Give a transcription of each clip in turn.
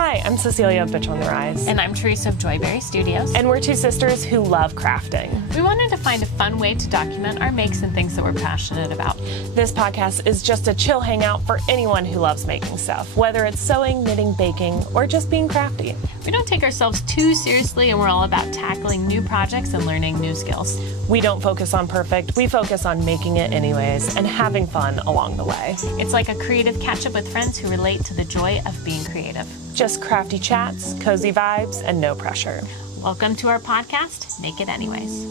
Hi, I'm Cecelia of Bitch on the Rise. And I'm Theresa of Joyberry Studios. And we're two sisters who love crafting. We wanted to find a fun way to document our makes and things that we're passionate about. This podcast is just a chill hangout for anyone who loves making stuff, whether it's sewing, knitting, baking, or just being crafty. We don't take ourselves too seriously, and we're all about tackling new projects and learning new skills. We don't focus on perfect, we focus on making it anyways and having fun along the way. It's like a creative catch-up with friends who relate to the joy of being creative. Just crafty chats, cozy vibes, and no pressure. Welcome to our podcast, Make It Anyways.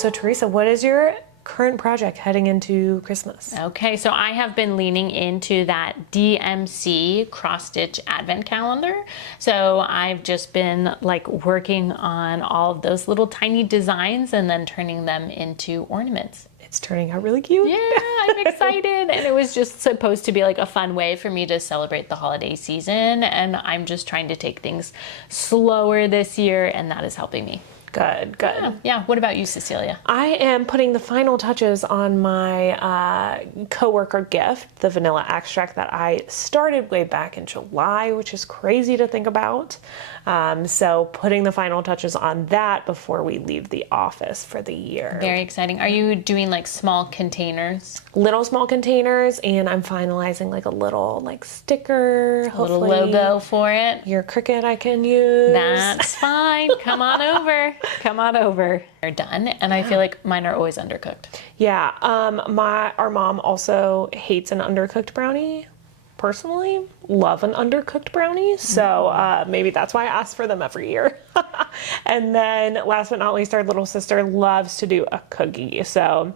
So Theresa, what is your current project heading into Christmas? Okay, so I have been leaning into that DMC cross-stitch advent calendar. So I've just been working on all of those little tiny designs and then turning them into ornaments. It's turning out really cute. Yeah, I'm excited. And it was just supposed to be a fun way for me to celebrate the holiday season. And I'm just trying to take things slower this year, and that is helping me. Good. Yeah. What about you, Cecelia? I am putting the final touches on my coworker gift, the vanilla extract that I started way back in July, which is crazy to think about. So putting the final touches on that before we leave the office for the year. Very exciting. Are you doing small containers? Little small containers, and I'm finalizing a little sticker. A little logo for it. Your Cricut I can use. That's fine. Come on over. Come on over. They're done, and I feel like mine are always undercooked. Yeah. Our mom also hates an undercooked brownie. Personally, love an undercooked brownie, so maybe that's why I ask for them every year. And then last but not least, our little sister loves to do a cookie. So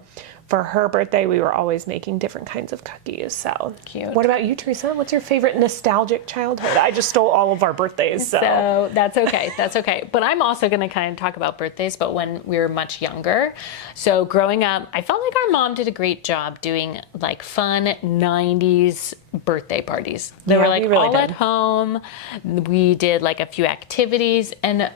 for her birthday, we were always making different kinds of cookies. So cute. What about you, Theresa? What's your favorite nostalgic childhood? I just stole all of our birthdays. So that's okay. That's okay. But I'm also going to kind of talk about birthdays, but when we were much younger. So growing up, I felt like our mom did a great job doing fun 90s birthday parties. They were really all did. at home. We did a few activities, and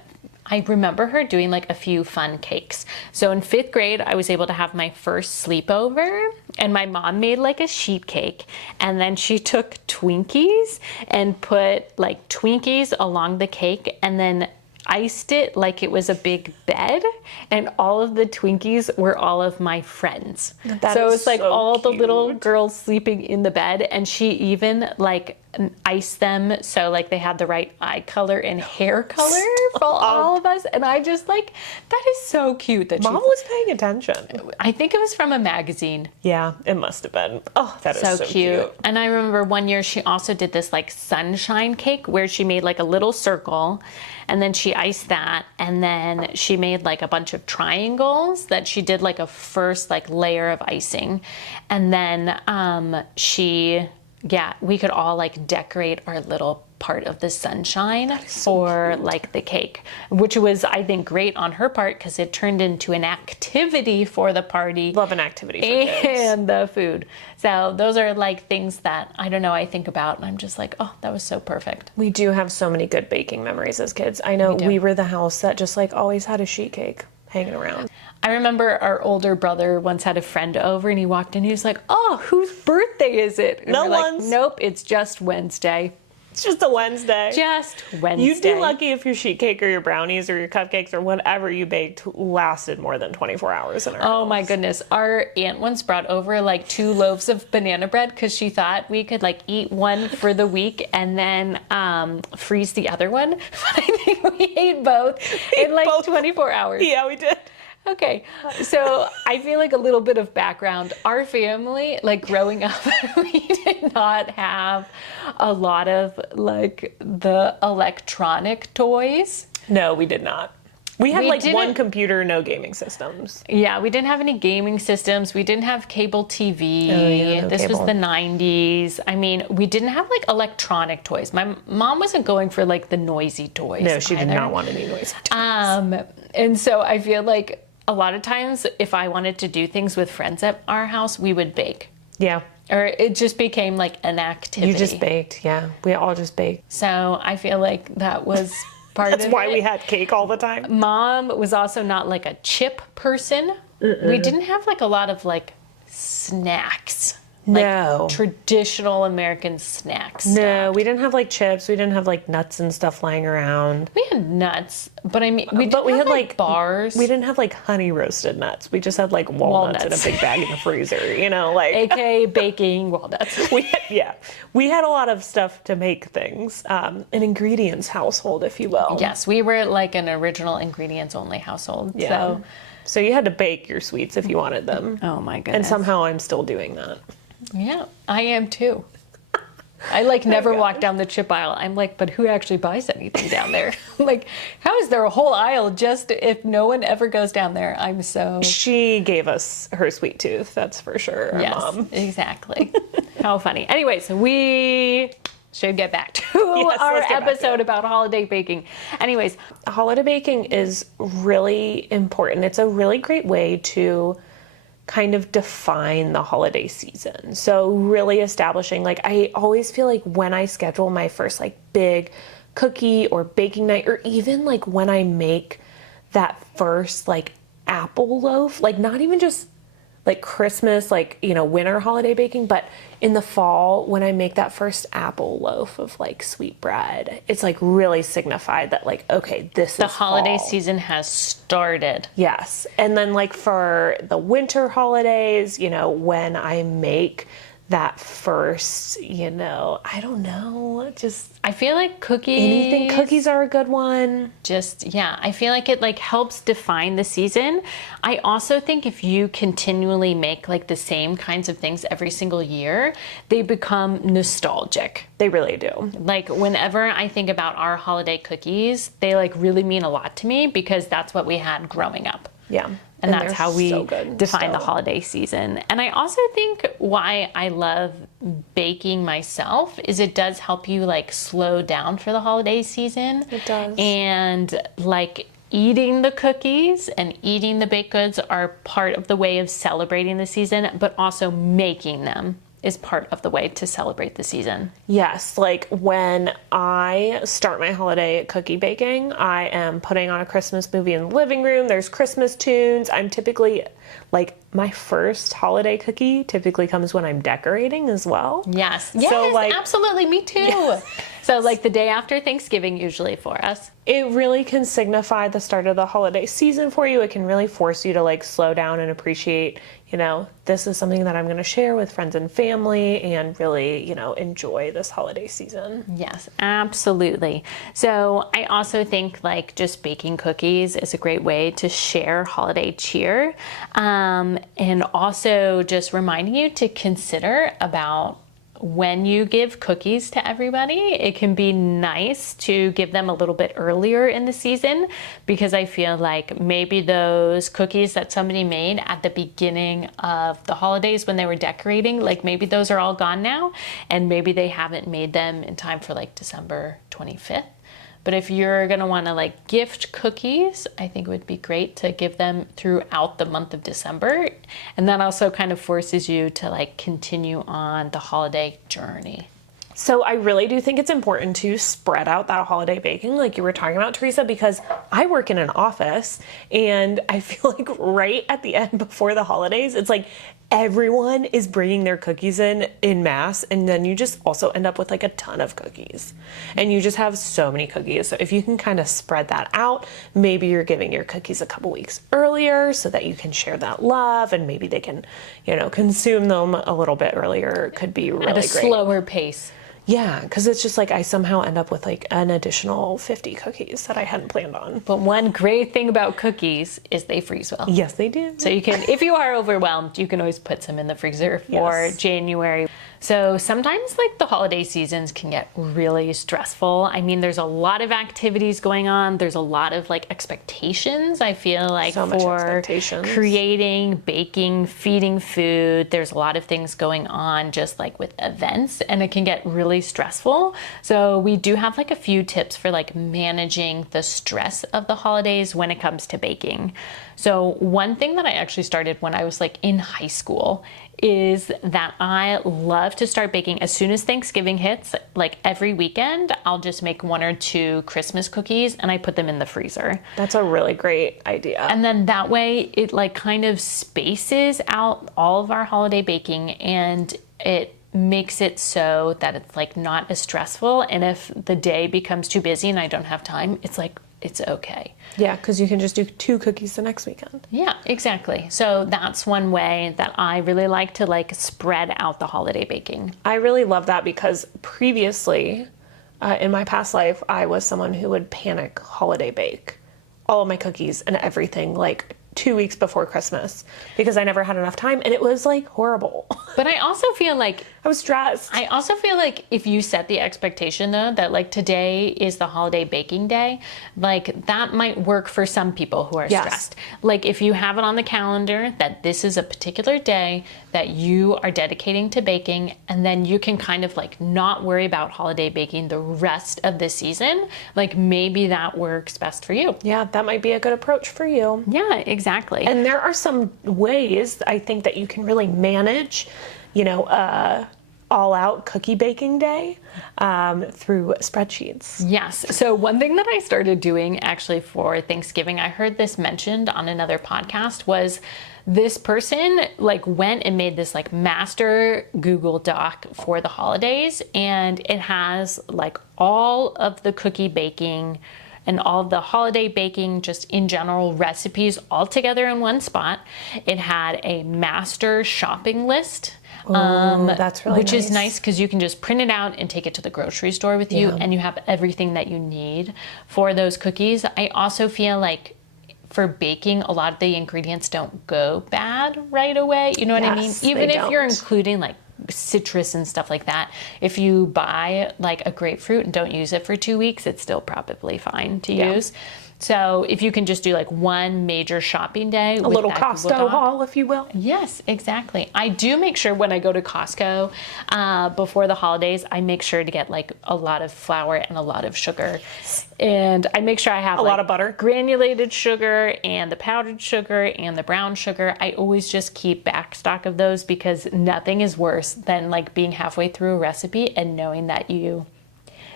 I remember her doing a few fun cakes. So in 5th grade, I was able to have my first sleepover, and my mom made a sheet cake, and then she took Twinkies and put Twinkies along the cake and then iced it like it was a big bed, and all of the Twinkies were all of my friends. So it was all the little girls sleeping in the bed, and she even iced them so they had the right eye color and hair color for all of us. And I just that is so cute that Mom was paying attention. I think it was from a magazine. Yeah, it must have been. Oh, that is so cute. And I remember one year she also did this sunshine cake where she made a little circle, and then she iced that, and then she made a bunch of triangles that she did a first layer of icing, and then we could all decorate our little part of the sunshine for the cake, which was, I think, great on her part because it turned into an activity for the party. Love an activity for kids. And the food. So those are things that, I don't know, I think about, and I'm just oh, that was so perfect. We do have so many good baking memories as kids. I know we were the house that just always had a sheet cake hanging around. I remember our older brother once had a friend over, and he walked in, he was oh, whose birthday is it? And No we're one's. Nope, it's just Wednesday. It's just a Wednesday. Just Wednesday. You'd be lucky if your sheet cake or your brownies or your cupcakes or whatever you baked lasted more than 24 hours in our house. My goodness. Our aunt once brought over 2 loaves of banana bread because she thought we could eat one for the week and then freeze the other one. But I think we ate both in 24 hours. Yeah, we did. Okay, so I feel a little bit of background. Our family, growing up, we did not have a lot of the electronic toys. No, we did not. We had one computer, no gaming systems. Yeah, we didn't have any gaming systems. We didn't have cable TV. Oh, yeah, no this cable. was the 90s. I mean, we didn't have electronic toys. My mom wasn't going for the noisy toys. No, she did either. not want any noisy toys. And so I feel a lot of times if I wanted to do things with friends at our house, we would bake. Yeah. Or it just became an activity. You just baked, yeah. We all just baked. So I feel that was part of it. That's why we had cake all the time. Mom was also not a chip person. We didn't have a lot of snacks. No. Like traditional American snacks. No, we didn't have like chips. We didn't have like nuts and stuff lying around. We had nuts, but I mean, we But we had had like bars. We didn't have like honey roasted nuts. We just had like walnuts in a big bag in the freezer, you know, like AKA baking walnuts. we had a lot of stuff to make things. An ingredients household, if you will. Yes, we were like an original ingredients only household. Yeah. So you had to bake your sweets if you wanted them. Oh my goodness. And somehow I'm still doing that. Yeah, I am too. I like never walk down the chip aisle. I'm like, but who actually buys anything down there? Like, how is there a whole aisle just if no one ever goes down there? I'm so... She gave us her sweet tooth, that's for sure. Our Yes, mom. exactly. How funny. Anyways, we should get back to our let's get back to episode it. about holiday baking. Anyways, Holiday baking is really important. It's a really great way to kind of define the holiday season. So really establishing, like, I always feel like when I schedule my first like big cookie or baking night, or even like when I make that first like apple loaf, like not even just like Christmas, like, you know, winter holiday baking, but in the fall when I make that first apple loaf of like sweet bread, it's like really signified that like, okay, this the is holiday fall. season has started. Yes. And then like for the winter holidays, you know, when I make that first, you know, I don't know, just I feel like cookies are a good one. I feel like it like helps define the season. I also think if you continually make like the same kinds of things every single year, they become nostalgic. They really do. Like whenever I think about our holiday cookies, they like really mean a lot to me because that's what we had growing up. Yeah. And that's they're how we so good define the still. holiday season. And I also think why I love baking myself is it does help you like slow down for the holiday season. It does. And like eating the cookies and eating the baked goods are part of the way of celebrating the season, but also making them is part of the way to celebrate the season. Yes, like when I start my holiday cookie baking, I am putting on a Christmas movie in the living room. There's Christmas tunes. I'm typically like my first holiday cookie typically comes when I'm decorating as well. Yes. So, Yes, like- absolutely. Me too. Yes. So like the day after Thanksgiving usually for us. It really can signify the start of the holiday season for you. It can really force you to like slow down and appreciate, you know, this is something that I'm going to share with friends and family and really, you know, enjoy this holiday season. Yes, absolutely. So I also think like just baking cookies is a great way to share holiday cheer. And also just reminding you to consider about when you give cookies to everybody, it can be nice to give them a little bit earlier in the season because I feel like maybe those cookies that somebody made at the beginning of the holidays when they were decorating, like maybe those are all gone now and maybe they haven't made them in time for like December 25th. But if you're gonna wanna like gift cookies, I think it would be great to give them throughout the month of December. And that also kind of forces you to like continue on the holiday journey. So I really do think it's important to spread out that holiday baking like you were talking about, Teresa, because I work in an office and I feel like right at the end before the holidays, it's like everyone is bringing their cookies in mass, and then you just also end up with like a ton of cookies and you just have so many cookies. So if you can kind of spread that out, maybe you're giving your cookies a couple weeks earlier so that you can share that love and maybe they can, you know, consume them a little bit earlier. It could be really At a great. slower pace. Yeah, because it's just like I somehow end up with like an additional 50 cookies that I hadn't planned on. But one great thing about cookies is they freeze well. Yes, they do. So you can, if you are overwhelmed, you can always put some in the freezer for Yes. January. So sometimes like the holiday seasons can get really stressful. I mean, there's a lot of activities going on. There's a lot of like expectations, I feel like, So much for expectations. creating, baking, feeding food. There's a lot of things going on just like with events, and it can get really stressful. So we do have like a few tips for like managing the stress of the holidays when it comes to baking. So one thing that I actually started when I was like in high school is that I love to start baking as soon as Thanksgiving hits. Like every weekend, I'll just make 1 or 2 Christmas cookies and I put them in the freezer. That's a really great idea. And then that way it like kind of spaces out all of our holiday baking, and it makes it so that it's like not as stressful. And if the day becomes too busy and I don't have time, it's like, it's okay. Yeah, because you can just do 2 cookies the next weekend. Yeah, exactly. So that's one way that I really like to like spread out the holiday baking. I really love that because previously, in my past life, I was someone who would panic holiday bake all of my cookies and everything like 2 weeks before Christmas because I never had enough time, and it was like horrible. But I also feel like I was stressed. I also feel like if you set the expectation though that like today is the holiday baking day, like that might work for some people who are stressed. Like if you have it on the calendar that this is a particular day that you are dedicating to baking, and then you can kind of like not worry about holiday baking the rest of the season, like maybe that works best for you. Yeah, that might be a good approach for you. Yeah, exactly. And there are some ways I think that you can really manage, all out cookie baking day through spreadsheets. Yes. So one thing that I started doing actually for Thanksgiving, I heard this mentioned on another podcast, was this person like went and made this like master Google Doc for the holidays, and it has like all of the cookie baking and all the holiday baking, just in general recipes all together in one spot. It had a master shopping list. That's really which nice. is nice because you can just print it out and take it to the grocery store with you, and you have everything that you need for those cookies. I also feel like for baking, a lot of the ingredients don't go bad right away. You know what I mean? Yes, Even they if you're don't. including like citrus and stuff like that, if you buy like a grapefruit and don't use it for 2 weeks, it's still probably fine to use. So if you can just do like one major shopping day, A little Costco haul, if you will. Yes, exactly. I do make sure when I go to Costco before the holidays, I make sure to get like a lot of flour and a lot of sugar. And I make sure I have A lot of butter. granulated sugar and the powdered sugar and the brown sugar. I always just keep back stock of those because nothing is worse than like being halfway through a recipe and knowing that you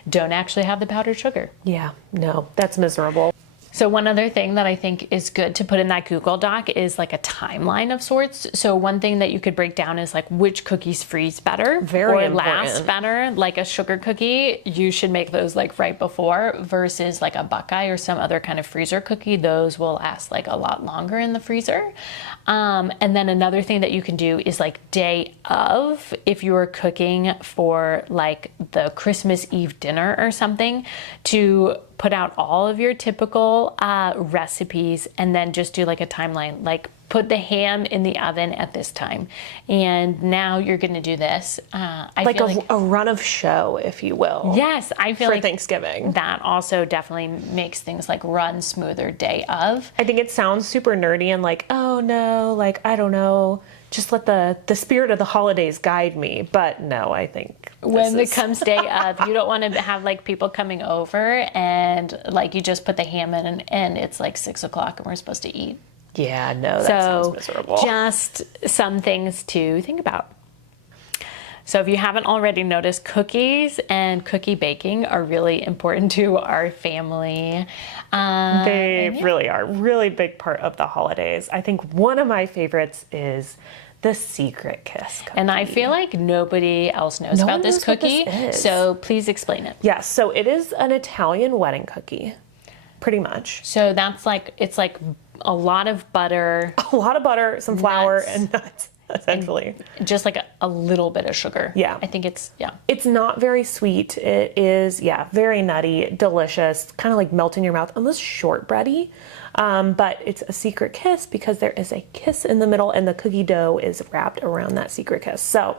don't actually have the powdered sugar. Yeah, no, that's miserable. So one other thing that I think is good to put in that Google Doc is like a timeline of sorts. So one thing that you could break down is like which cookies freeze better Very or last important. better. Like a sugar cookie, you should make those like right before versus like a Buckeye or some other kind of freezer cookie. Those will last like a lot longer in the freezer. And then another thing that you can do is like day of, if you are cooking for like the Christmas Eve dinner or something, to put out all of your typical recipes and then just do like a timeline, like put the ham in the oven at this time. And now you're going to do this. I Like feel a run of show, if you will. yes, I feel For like Thanksgiving. that also definitely makes things like run smoother day of. I think it sounds super nerdy and like, oh no, like, I don't know, just let the spirit of the holidays guide me. But no, I think When this it comes day of, you don't want to have like people coming over and like you just put the ham in and it's like 6 o'clock and we're supposed to eat. Yeah, no, that sounds So miserable. just some things to think about. So if you haven't already noticed, cookies and cookie baking are really important to our family. They really are really big part of the holidays. I think one of my favorites is the secret kiss cookie. And I feel like nobody else knows No about one this knows what this cookie. is. So please explain it. Yes, so it is an Italian wedding cookie, pretty much. So that's like, it's like a lot of butter, A lot of butter, some flour, Nuts. and nuts, essentially. just like a little bit of sugar. Yeah. I think it's, yeah. It's not very sweet. It is, very nutty, delicious, kind of like melt in your mouth, almost shortbready. But it's a secret kiss because there is a kiss in the middle and the cookie dough is wrapped around that secret kiss. So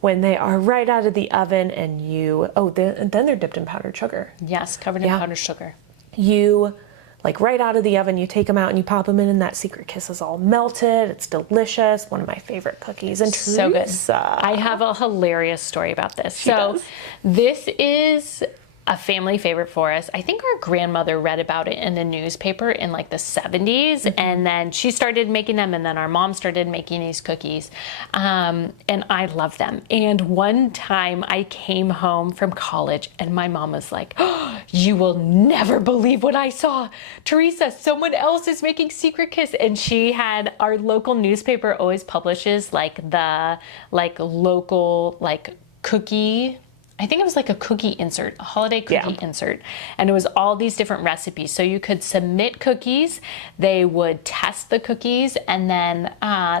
when they are right out of the oven and then they're dipped in powdered sugar. Yes, covered in powdered sugar. You, like right out of the oven, you take them out and you pop them in and that secret kiss is all melted. It's delicious. One of my favorite cookies. And So good. Theresa, I have a hilarious story about this. does. This is a family favorite for us. I think our grandmother read about it in the newspaper in like the 70s, and then she started making them, and then our mom started making these cookies, and I love them. And one time I came home from college and my mom was like, oh, you will never believe what I saw. Theresa, someone else is making Secret Kiss. And she had, our local newspaper always publishes like the local cookie, I think it was like a cookie insert, a holiday cookie insert. And it was all these different recipes. So you could submit cookies, they would test the cookies, and then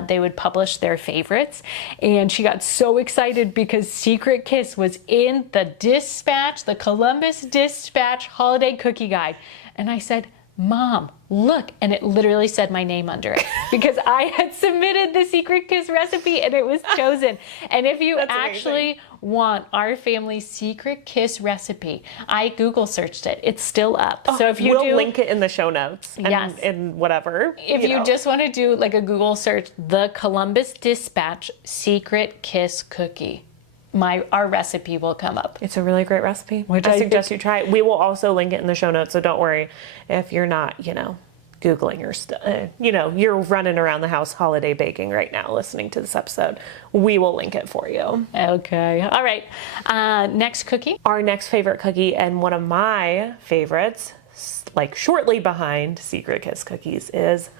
they would publish their favorites. And she got so excited because Secret Kiss was in the Dispatch, the Columbus Dispatch Holiday Cookie Guide. And I said, Mom, look, and it literally said my name under it because I had submitted the Secret Kiss recipe and it was chosen. And if you actually want our family's Secret Kiss recipe, I Google searched it. It's still up. So if you we'll link it in the show notes and in whatever. If you just want to do like a Google search, the Columbus Dispatch Secret Kiss cookie, our recipe will come up. It's a really great recipe. I suggest you try it. We will also link it in the show notes, so don't worry if you're not, Googling your stuff. You're running around the house holiday baking right now listening to this episode. We will link it for you. Okay. All right. Next cookie. Our next favorite cookie, and one of my favorites, like shortly behind Secret Kiss cookies, is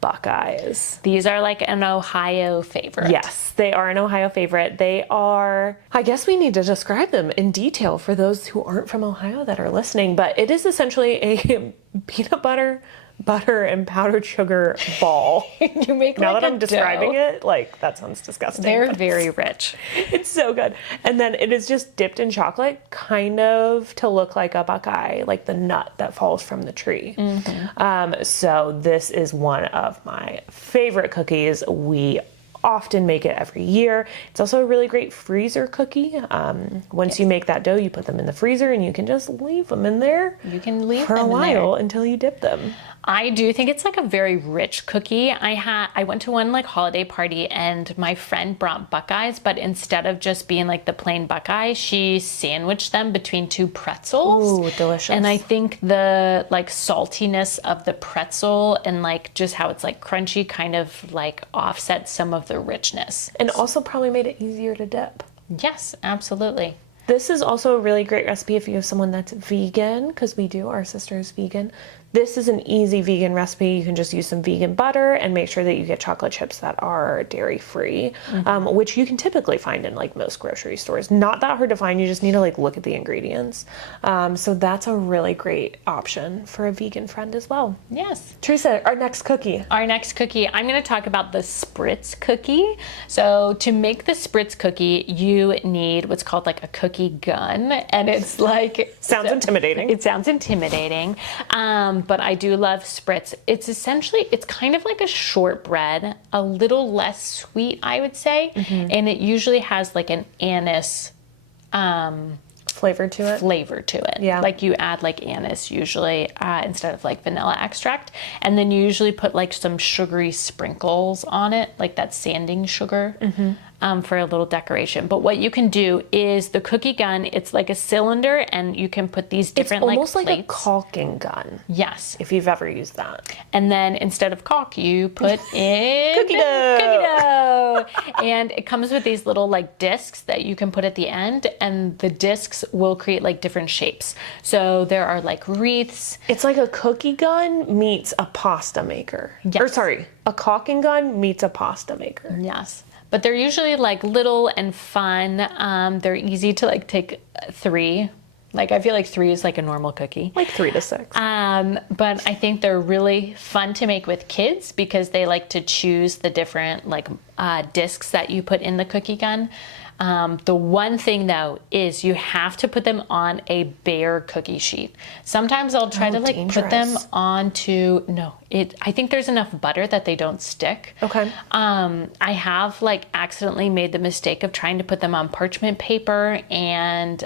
Buckeyes. These are like an Ohio favorite. Yes, they are an Ohio favorite. They are, I guess we need to describe them in detail for those who aren't from Ohio that are listening, but it is essentially a peanut butter, and powdered sugar ball. You make now like that I'm describing it, that sounds disgusting. They're very rich. It's so good. And then it is just dipped in chocolate, kind of to look like a Buckeye, like the nut that falls from the tree. So this is one of my favorite cookies. We often make it every year. It's also a really great freezer cookie. Once you make that dough, you put them in the freezer and you can just leave them in there. You can leave for them a while until you dip them. I do think it's like a very rich cookie. I went to one like holiday party and my friend brought Buckeyes, but instead of just being like the plain Buckeye, she sandwiched them between two pretzels. Ooh, delicious. And I think the like saltiness of the pretzel and like just how it's like crunchy kind of like offsets some of the richness. And also probably made it easier to dip. Yes, absolutely. This is also a really great recipe if you have someone that's vegan, because our sister is vegan. This is an easy vegan recipe. You can just use some vegan butter and make sure that you get chocolate chips that are dairy-free, which you can typically find in like most grocery stores. Not that hard to find. You just need to like look at the ingredients. So that's a really great option for a vegan friend as well. Yes. Theresa, our next cookie. I'm going to talk about the spritz cookie. So to make the spritz cookie, you need what's called like a cookie gun, and it's like sounds intimidating. It sounds intimidating. But I do love spritz. It's kind of like a shortbread, a little less sweet, I would say. And it usually has like an anise flavor to it. Yeah. Like you add like anise usually instead of like vanilla extract. And then you usually put like some sugary sprinkles on it, like that sanding sugar. For a little decoration. But what you can do is the cookie gun, it's like a cylinder and you can put these different like plates. It's almost like a caulking gun. Yes. If you've ever used that. And then instead of caulk, you put in cookie dough. And it comes with these little like discs that you can put at the end, and the discs will create like different shapes. So there are like wreaths. It's like a cookie gun meets a pasta maker. Yes. Or sorry, a caulking gun meets a pasta maker. Yes. But they're usually like little and fun. They're easy to like take 3. Like I feel like 3 is like a normal cookie. Like 3 to 6. But I think they're really fun to make with kids because they like to choose the different like discs that you put in the cookie gun. The one thing though is you have to put them on a bare cookie sheet. Sometimes I'll try to like put them onto, no, I think there's enough butter that they don't stick. Okay. I have like accidentally made the mistake of trying to put them on parchment paper and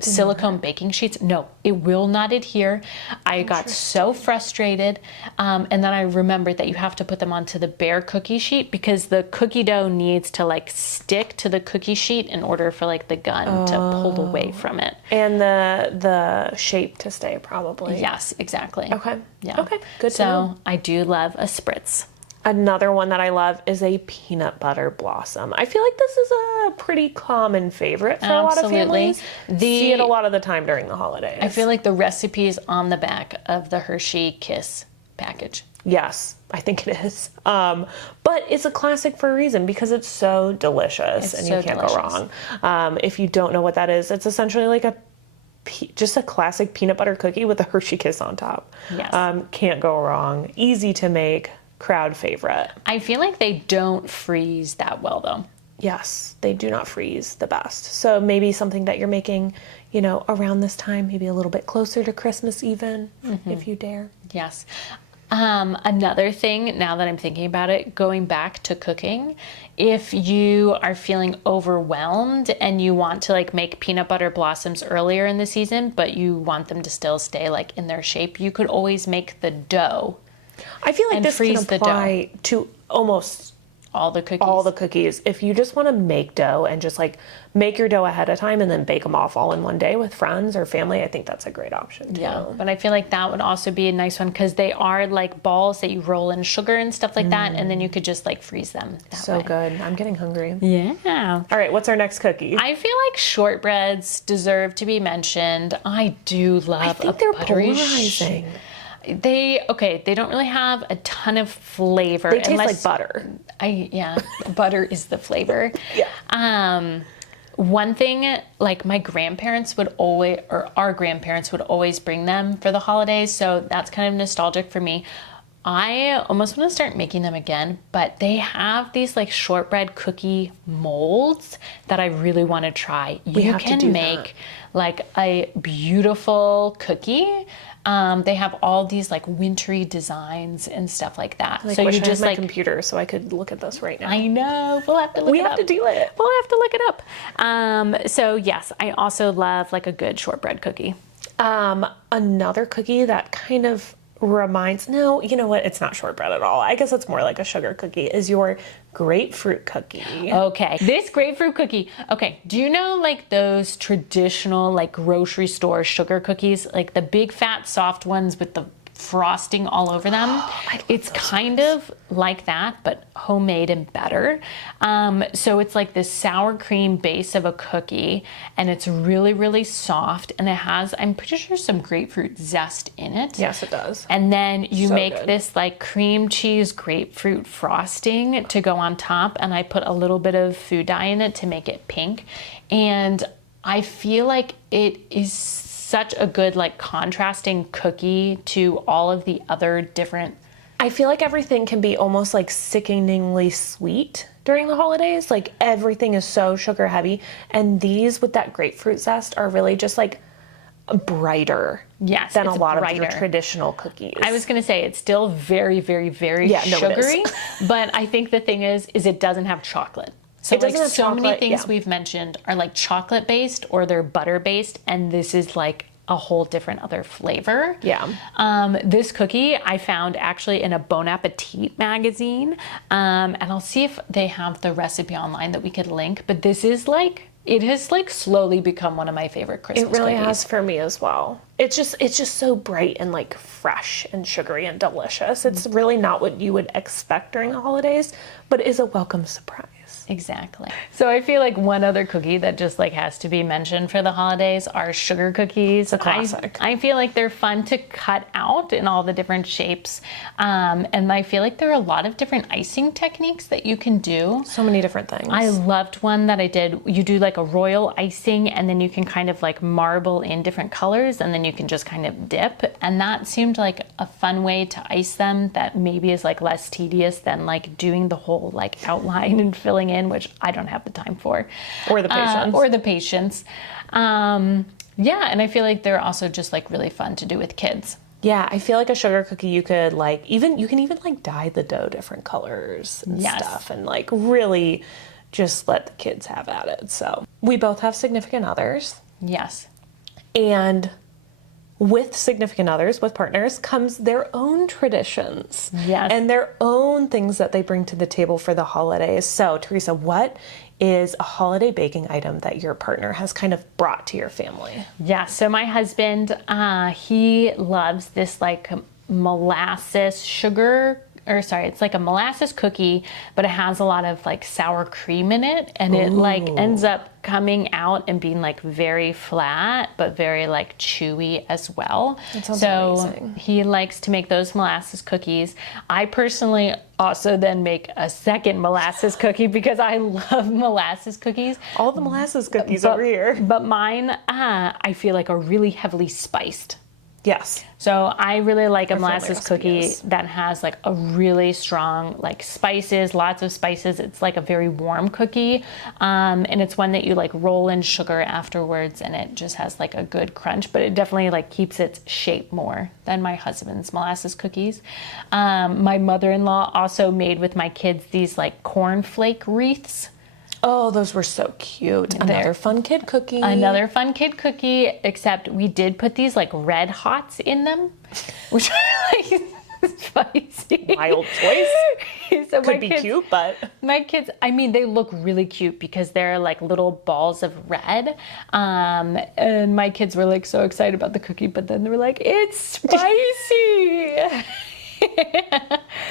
silicone baking sheets. No, it will not adhere. I got so frustrated. And then I remembered that you have to put them onto the bare cookie sheet because the cookie dough needs to like stick to the cookie sheet in order for like the gun to pull away from it. And the shape to stay, probably. Yes, exactly. Okay. Yeah. Okay, good to know. So I do love a spritz. Another one that I love is a peanut butter blossom. I feel like this is a pretty common favorite for a lot of Absolutely. families. See it a lot of the time during the holidays. I feel like the recipe is on the back of the Hershey Kiss package. Yes, I think it is. But it's a classic for a reason because it's so delicious and so you can't delicious. go wrong. If you don't know what that is, it's essentially like just a classic peanut butter cookie with a Hershey Kiss on top. Yes. Can't go wrong. Easy to make. Crowd favorite. I feel like they don't freeze that well though. Yes, they do not freeze the best. So maybe something that you're making, around this time, maybe a little bit closer to Christmas even, if you dare. Yes. Another thing, now that I'm thinking about it, going back to cooking, if you are feeling overwhelmed and you want to like make peanut butter blossoms earlier in the season, but you want them to still stay like in their shape, you could always make the dough. I feel like And this can freeze the apply to almost All the cookies. all the cookies. If you just want to make dough and just like make your dough ahead of time and then bake them off all in one day with friends or family, I think that's a great option too. Yeah, but I feel like that would also be a nice one because they are like balls that you roll in sugar and stuff like that, and then you could just like freeze them that So way. good. I'm getting hungry. Yeah. All right, what's our next cookie? I feel like shortbreads deserve to be mentioned. I do love I think a they're buttery polarizing. They don't really have a ton of flavor. They taste like butter. Butter is the flavor. Yeah. One thing, like my grandparents would always, or our grandparents would always bring them for the holidays, so that's kind of nostalgic for me. I almost want to start making them again, but they have these like shortbread cookie molds that I really want to try. You have to can do make that. like a beautiful cookie. They have all these like wintry designs and stuff like that. Like, so wish you I just had my like, computer so I could look at this right now. I know, we'll have to look We it have up. to do it. We'll have to look it up. So yes, I also love like a good shortbread cookie. Another cookie that kind of reminds, no, you know what? It's not shortbread at all. I guess it's more like a sugar cookie, is your grapefruit cookie. Okay, this grapefruit cookie. Okay, do you know like those traditional like grocery store sugar cookies, like the big fat soft ones with the frosting all over them? It's kind of like that, but homemade and better. So it's like this sour cream base of a cookie, and it's really, really soft, and it has, I'm pretty sure, some grapefruit zest in it. Yes, it does. And then you So make good. this like cream cheese grapefruit frosting to go on top, and I put a little bit of food dye in it to make it pink. And I feel like it is such a good like contrasting cookie to all of the other different. I feel like everything can be almost like sickeningly sweet during the holidays. Like everything is so sugar heavy, and these with that grapefruit zest are really just like brighter Yes, than a it's lot of your brighter. traditional cookies. I was gonna say it's still very, very, very Yeah, no, it is. sugary, but I think the thing is it doesn't have chocolate. So It doesn't like have so many chocolate, things yeah. we've mentioned are like chocolate based or they're butter based, and this is like a whole different other flavor. Yeah. This cookie I found actually in a Bon Appetit magazine, and I'll see if they have the recipe online that we could link. But this is like, it has like slowly become one of my favorite Christmas It really cookies. has for me as well. It's just so bright and like fresh and sugary and delicious. It's really not what you would expect during the holidays, but is a welcome surprise. Exactly. So I feel like one other cookie that just like has to be mentioned for the holidays are sugar cookies. It's a classic. I feel like they're fun to cut out in all the different shapes. And I feel like there are a lot of different icing techniques that you can do. So many different things. I loved one that I did. You do like a royal icing, and then you can kind of like marble in different colors, and then you can just kind of dip. And that seemed like a fun way to ice them that maybe is like less tedious than like doing the whole like outline and filling in, which I don't have the time for. Or the patience. Or the patience. Yeah, and I feel like they're also just like really fun to do with kids. Yeah, I feel like a sugar cookie you could like you can even like dye the dough different colors and Yes. stuff and like really just let the kids have at it. So we both have significant others, Yes. and with significant others, with partners, comes their own traditions. Yes. And their own things that they bring to the table for the holidays. So, Theresa, what is a holiday baking item that your partner has kind of brought to your family? Yeah, so my husband, he loves this like molasses sugar, or sorry, it's like a molasses cookie, but it has a lot of like sour cream in it, and it like ends up coming out and being like very flat, but very like chewy as well. That sounds so amazing. he likes to make those molasses cookies. I personally also then make a second molasses cookie because I love molasses cookies. All the molasses cookies over here. But mine, I feel like are really heavily spiced. Yes. So I really like a family molasses recipe cookie is. that has like a really strong like spices, lots of spices. It's like a very warm cookie, and it's one that you like roll in sugar afterwards, and it just has like a good crunch. But it definitely like keeps its shape more than my husband's molasses cookies. My mother-in-law also made with my kids these like cornflake wreaths. Oh, those were so cute. Another fun kid cookie. Another fun kid cookie, except we did put these like red hots in them, which are like spicy. Wild choice. So Could be cute, but my kids, I mean, they look really cute because they're like little balls of red. And my kids were like so excited about the cookie, but then they were like, it's spicy.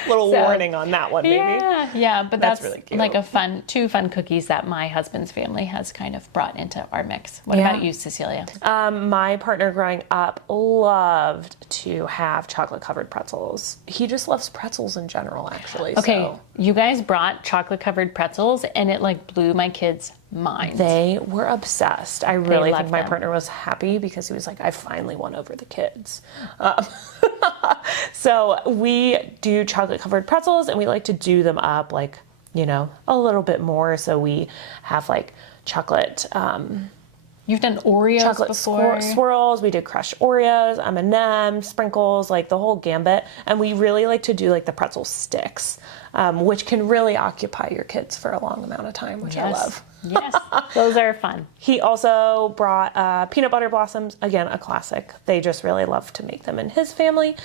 little warning on that one, maybe. Yeah, but That's that's really cute. like two fun cookies that my husband's family has kind of brought into our mix. What Yeah. about you, Cecelia? My partner growing up loved to have chocolate covered pretzels. He just loves pretzels in general, actually. Okay, So you guys brought chocolate covered pretzels and it like blew my kids' minds. they were obsessed. I really think loved my them. partner was happy because he was like, I finally won over the kids. So we do chocolate covered pretzels and we like to do them up like, you know, a little bit more. So we have like chocolate You've done Oreos chocolate before. swirls. We did crushed Oreos, M&Ms, sprinkles, like the whole gambit. And we really like to do like the pretzel sticks, which can really occupy your kids for a long amount of time, which I love. Yes, those are fun. He also brought peanut butter blossoms, again, a classic. They just really love to make them in his family.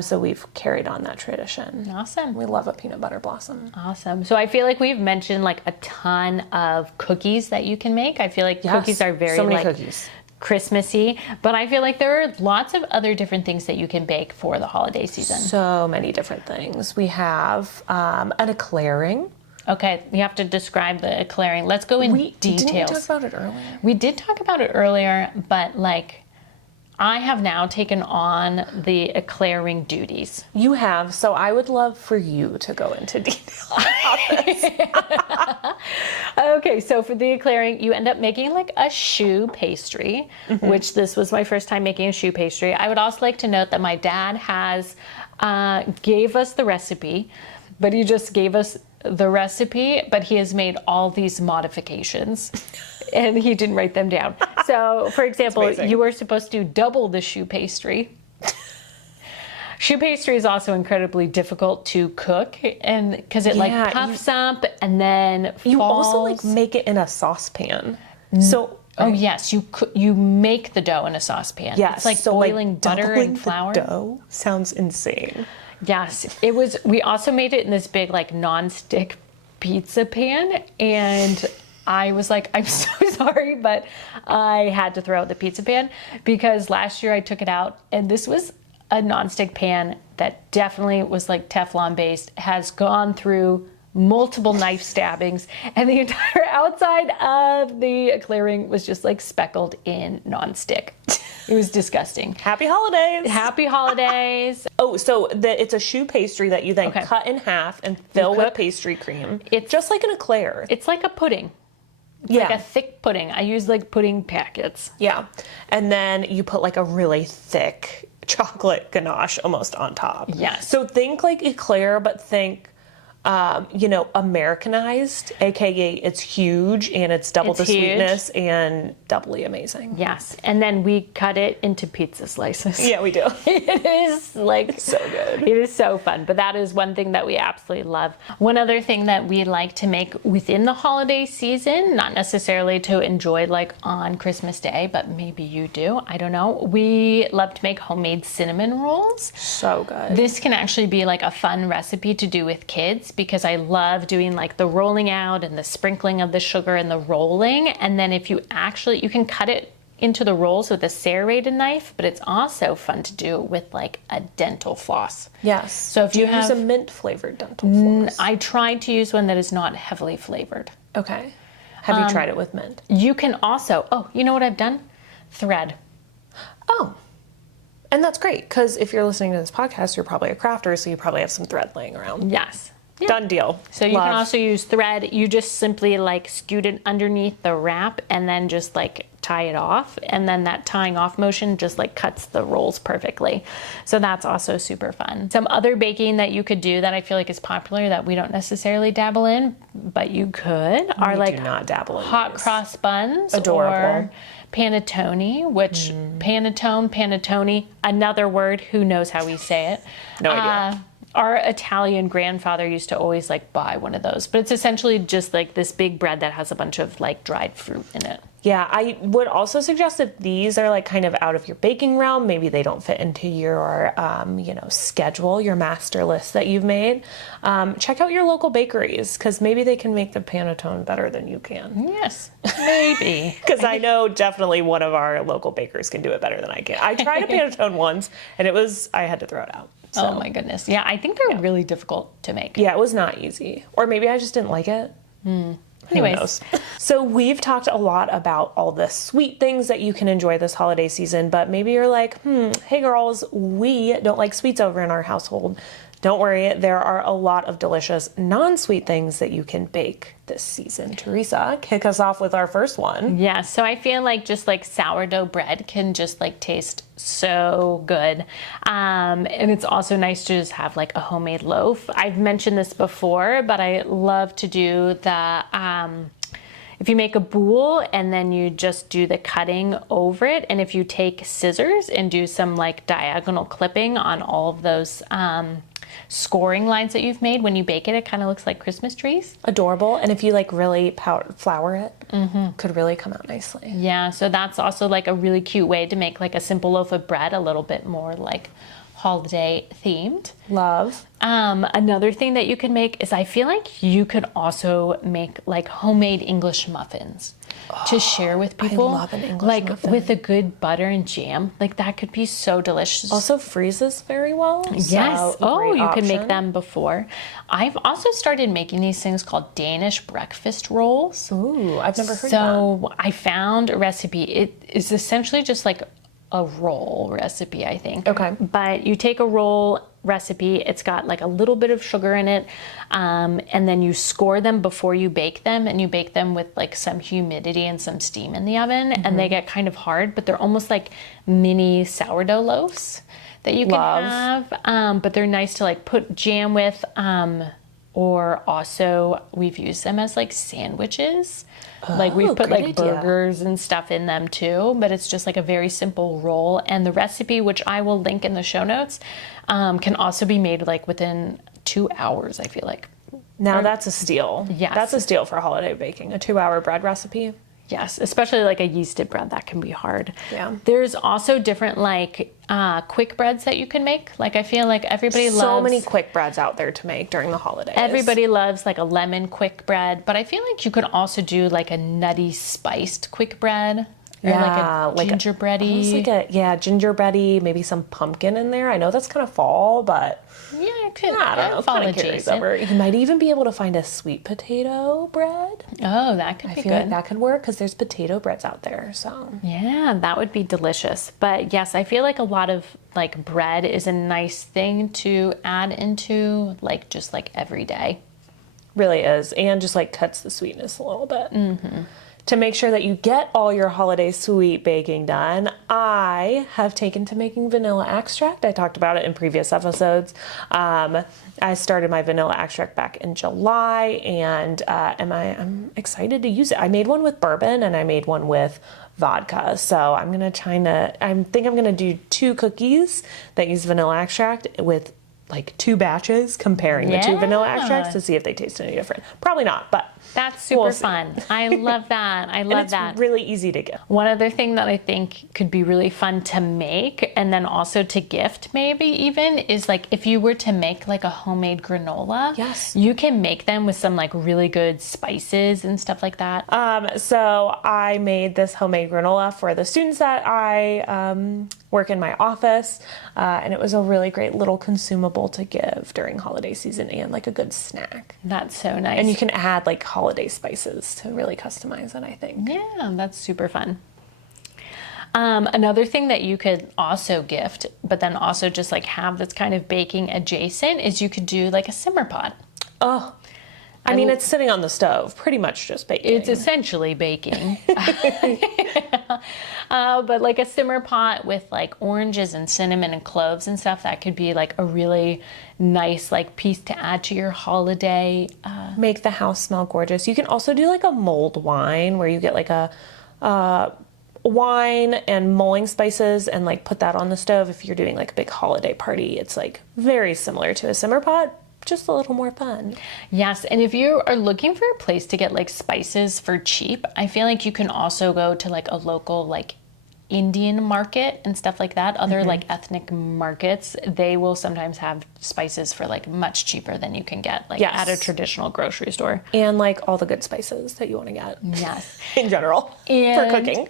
So we've carried on that tradition. Awesome. We love a peanut butter blossom. Awesome. So I feel like we've mentioned like a ton of cookies that you can make. I feel like cookies are very so many like cookies. Christmassy, but I feel like there are lots of other different things that you can bake for the holiday season. So many different things. We have an eclairing. Okay, you have to describe the eclairing. Let's go in details. Didn't we talk about it earlier? We did talk about it earlier, but like I have now taken on the eclairing duties. You have, so I would love for you to go into detail about this. Okay, so for the eclairing, you end up making like a choux pastry, which this was my first time making a choux pastry. I would also like to note that my dad has gave us the recipe, but he just gave us the recipe, but he has made all these modifications and he didn't write them down. So for example, amazing. you were supposed to double the choux pastry. Choux pastry is also incredibly difficult to cook, and because it Yeah, like puffs up and then You falls. also like make it in a saucepan. So Oh yes, you make the dough in a saucepan. yes, It's like so boiling butter doubling and flour. The dough sounds insane. Yes, it was. We also made it in this big like non-stick pizza pan, and I was like, I'm so sorry, but I had to throw out the pizza pan because last year I took it out, and this was a non-stick pan that definitely was like Teflon based, has gone through multiple knife stabbings, and the entire outside of the eclairing was just like speckled in non-stick. It was disgusting. Happy holidays. Happy holidays. Oh, so it's a choux pastry that you then Okay. cut in half and fill with cook. pastry cream. It's- just like an eclair. It's like a pudding. Yeah. Like a thick pudding. I use like pudding packets. Yeah. And then you put like a really thick chocolate ganache almost on top. Yes. So think like eclair, but think Americanized, aka it's huge and it's double the sweetness and doubly amazing. Yes. And then we cut it into pizza slices. Yeah, we do. It is like so good. It is so fun. But that is one thing that we absolutely love. One other thing that we like to make within the holiday season, not necessarily to enjoy like on Christmas Day, but maybe you do. I don't know. We love to make homemade cinnamon rolls. So good. This can actually be like a fun recipe to do with kids because I love doing like the rolling out and the sprinkling of the sugar and the rolling. And then if you can cut it into the rolls with a serrated knife, but it's also fun to do with like a dental floss. Yes. So if you use a mint flavored dental floss. I tried to use one that is not heavily flavored. Okay. Have you tried it with mint? You can also, you know what I've done? Thread. Oh. And that's great, because if you're listening to this podcast, you're probably a crafter, so you probably have some thread laying around. Yes. Yeah. Done deal. So you can also use thread. You just simply like scoot it underneath the wrap and then just like tie it off. And then that tying off motion just like cuts the rolls perfectly. So that's also super fun. Some other baking that you could do that I feel like is popular that we don't necessarily dabble in, but you could, are like do not dabble in hot these. cross buns. Adorable. Or panettone, which panettone, another word, who knows how we say it. No idea. Our Italian grandfather used to always like buy one of those, but it's essentially just like this big bread that has a bunch of like dried fruit in it. Yeah, I would also suggest if these are like kind of out of your baking realm, maybe they don't fit into your, schedule, your master list that you've made, check out your local bakeries, because maybe they can make the panettone better than you can. Yes, maybe. Because I know definitely one of our local bakers can do it better than I can. I tried a panettone once, and I had to throw it out. So. Oh my goodness. Yeah, I think they're really difficult to make. Yeah, it was not easy. Or maybe I just didn't like it. Anyways. Who knows? So we've talked a lot about all the sweet things that you can enjoy this holiday season, but maybe you're like, hey girls, we don't like sweets over in our household. Don't worry, there are a lot of delicious non-sweet things that you can bake this season. Teresa, kick us off with our first one. Yeah, so I feel like just like sourdough bread can just like taste so good. And it's also nice to just have like a homemade loaf. I've mentioned this before, but I love to do if you make a boule and then you just do the cutting over it, and if you take scissors and do some like diagonal clipping on all of those scoring lines that you've made, when you bake it, it kind of looks like Christmas trees. Adorable. And if you like really flour it, could really come out nicely. Yeah, so that's also like a really cute way to make like a simple loaf of bread a little bit more like holiday themed. Love. Another thing that you can make is I feel like you could also make like homemade English muffins to share with people. I love an English like muffin. with a good butter and jam. Like that could be so delicious. Also freezes very well. Yes. So You can make them before. I've also started making these things called Danish breakfast rolls. Ooh, I've never heard of So I found a recipe. It is essentially just like a roll recipe, I think. Okay. But you take a roll recipe, it's got like a little bit of sugar in it, and then you score them before you bake them, and you bake them with like some humidity and some steam in the oven, and they get kind of hard, but they're almost like mini sourdough loaves that you can have. But they're nice to like put jam with, or also we've used them as like sandwiches. Like we've put like burgers and stuff in them too, but it's just like a very simple roll. And the recipe, which I will link in the show notes, can also be made like within 2 hours, I feel like. Now that's a steal. Yes. That's a steal for holiday baking. A 2-hour bread recipe. Yes, especially like a yeasted bread, that can be hard. Yeah. There's also different like quick breads that you can make. Like I feel like everybody loves... So many quick breads out there to make during the holidays. Everybody loves like a lemon quick bread, but I feel like you could also do like a nutty spiced quick bread. Or like a gingerbready. Gingerbready, maybe some pumpkin in there. I know that's kind of fall, but yeah, it could. I don't know. Fall Kind of carries adjacent. over. You might even be able to find a sweet potato bread. Oh, that could I be feel good. like that could work because there's potato breads out there. So Yeah, that would be delicious. But yes, I feel like a lot of like bread is a nice thing to add into like just like every day. really is, and just like cuts the sweetness a little bit. to make sure that you get all your holiday sweet baking done, I have taken to making vanilla extract. I talked about it in previous episodes. I started my vanilla extract back in July, and I'm excited to use it. I made one with bourbon and I made one with vodka. So I think I'm gonna do 2 cookies that use vanilla extract with like 2 batches, comparing the 2 vanilla extracts to see if they taste any different. Probably not, but that's super fun. I love that. I love it's that. Really easy to get. One other thing that I think could be really fun to make and then also to gift maybe even is like if you were to make like a homemade granola. Yes. You can make them with some like really good spices and stuff like that. So I made this homemade granola for the students that I work in my office, and it was a really great little consumable to give during holiday season and like a good snack. That's so nice. And you can add like holiday spices to really customize it, I think. Yeah, that's super fun. Another thing that you could also gift, but then also just like have that's kind of baking adjacent is you could do like a simmer pot. Oh, I mean, it's sitting on the stove, pretty much just baking. It's essentially baking. But like a simmer pot with like oranges and cinnamon and cloves and stuff, that could be like a really nice like piece to add to your holiday. Make the house smell gorgeous. You can also do like a mulled wine where you get like a wine and mulling spices and like put that on the stove. If you're doing like a big holiday party, it's like very similar to a simmer pot, just a little more fun. Yes, and if you are looking for a place to get like spices for cheap, I feel like you can also go to like a local like Indian market and stuff like that. Other like ethnic markets, they will sometimes have spices for like much cheaper than you can get like at a traditional grocery store. And like all the good spices that you want to get. Yes. In general, And for cooking.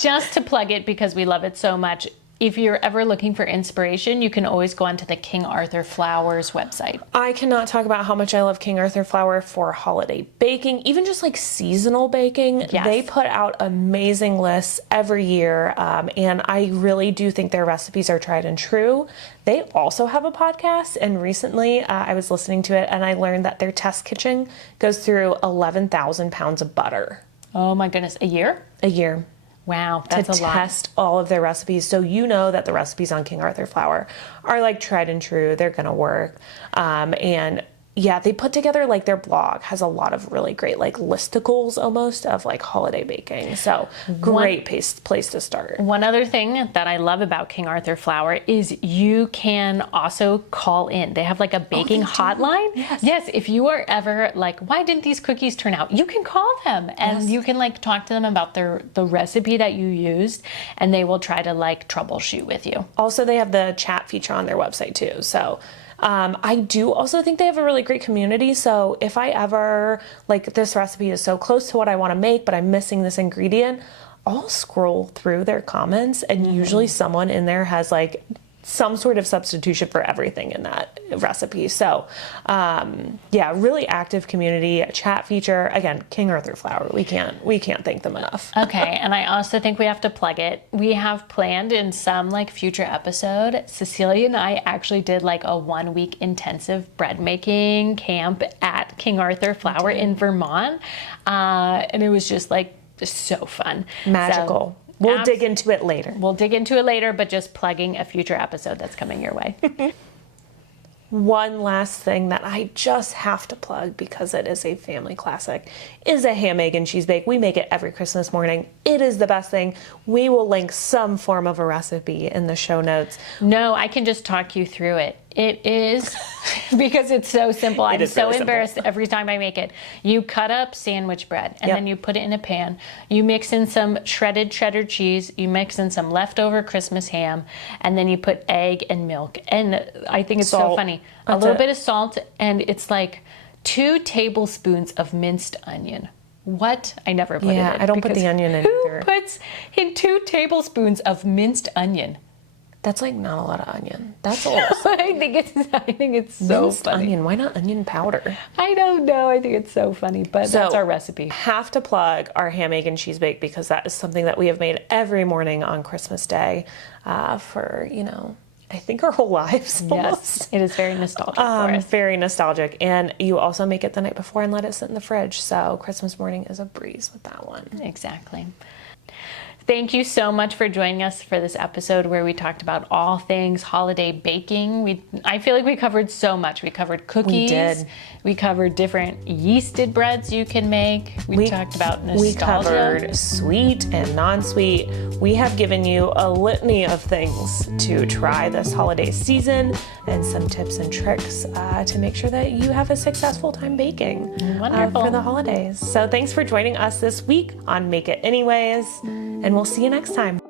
Just to plug it because we love it so much, if you're ever looking for inspiration, you can always go onto the King Arthur Flowers website. I cannot talk about how much I love King Arthur Flour for holiday baking, even just like seasonal baking. Yes. They put out amazing lists every year, and I really do think their recipes are tried and true. They also have a podcast, and recently I was listening to it and I learned that their test kitchen goes through 11,000 pounds of butter. Oh my goodness, a year? A year. Wow, that's a lot. To test all of their recipes, so you know that the recipes on King Arthur Flour are like tried and true. They're gonna work, and yeah, they put together like their blog has a lot of really great like listicles almost of like holiday baking. So great place to start. One other thing that I love about King Arthur Flour is you can also call in. They have like a baking hotline. Yes, if you are ever like, why didn't these cookies turn out? You can call them and you can like talk to them about the recipe that you used, and they will try to like troubleshoot with you. Also, they have the chat feature on their website too. So I do also think they have a really great community. So if I ever, like this recipe is so close to what I want to make, but I'm missing this ingredient, I'll scroll through their comments and usually someone in there has like some sort of substitution for everything in that recipe. So yeah, really active community, chat feature. Again, King Arthur Flour. We can't thank them enough. Okay, and I also think we have to plug it. We have planned in some like future episode, Cecelia and I actually did like a 1-week intensive bread making camp at King Arthur Flour in Vermont. And it was just like so fun. Magical. So, we'll dig into it later. We'll dig into it later, but just plugging a future episode that's coming your way. One last thing that I just have to plug because it is a family classic is a ham, egg, and cheese bake. We make it every Christmas morning. It is the best thing. We will link some form of a recipe in the show notes. No, I can just talk you through it. It is, because it's so simple. I'm so really embarrassed every time I make it. You cut up sandwich bread and then you put it in a pan. You mix in some shredded cheddar cheese. You mix in some leftover Christmas ham, and then you put egg and milk. And I think it's so funny. A little bit of salt, and it's like 2 tablespoons of minced onion. What? I never put it in. Yeah, I don't put the onion in either. Who puts in 2 tablespoons of minced onion? That's like not a lot of onion. That's all. I think it's so Minced funny. onion. Why not onion powder? I don't know. I think it's so funny, but that's our recipe. Have to plug our ham, egg, and cheese bake because that is something that we have made every morning on Christmas Day for, I think, our whole lives almost. Yes, it is very nostalgic for us. Very nostalgic. And you also make it the night before and let it sit in the fridge. So Christmas morning is a breeze with that one. Exactly. Thank you so much for joining us for this episode where we talked about all things holiday baking. I feel like we covered so much. We covered cookies. We did. We covered different yeasted breads you can make. We talked about nostalgia. We covered sweet and non-sweet. We have given you a litany of things to try this holiday season and some tips and tricks to make sure that you have a successful time baking Wonderful. for the holidays. So thanks for joining us this week on Make It Anyways, and we'll see you next time.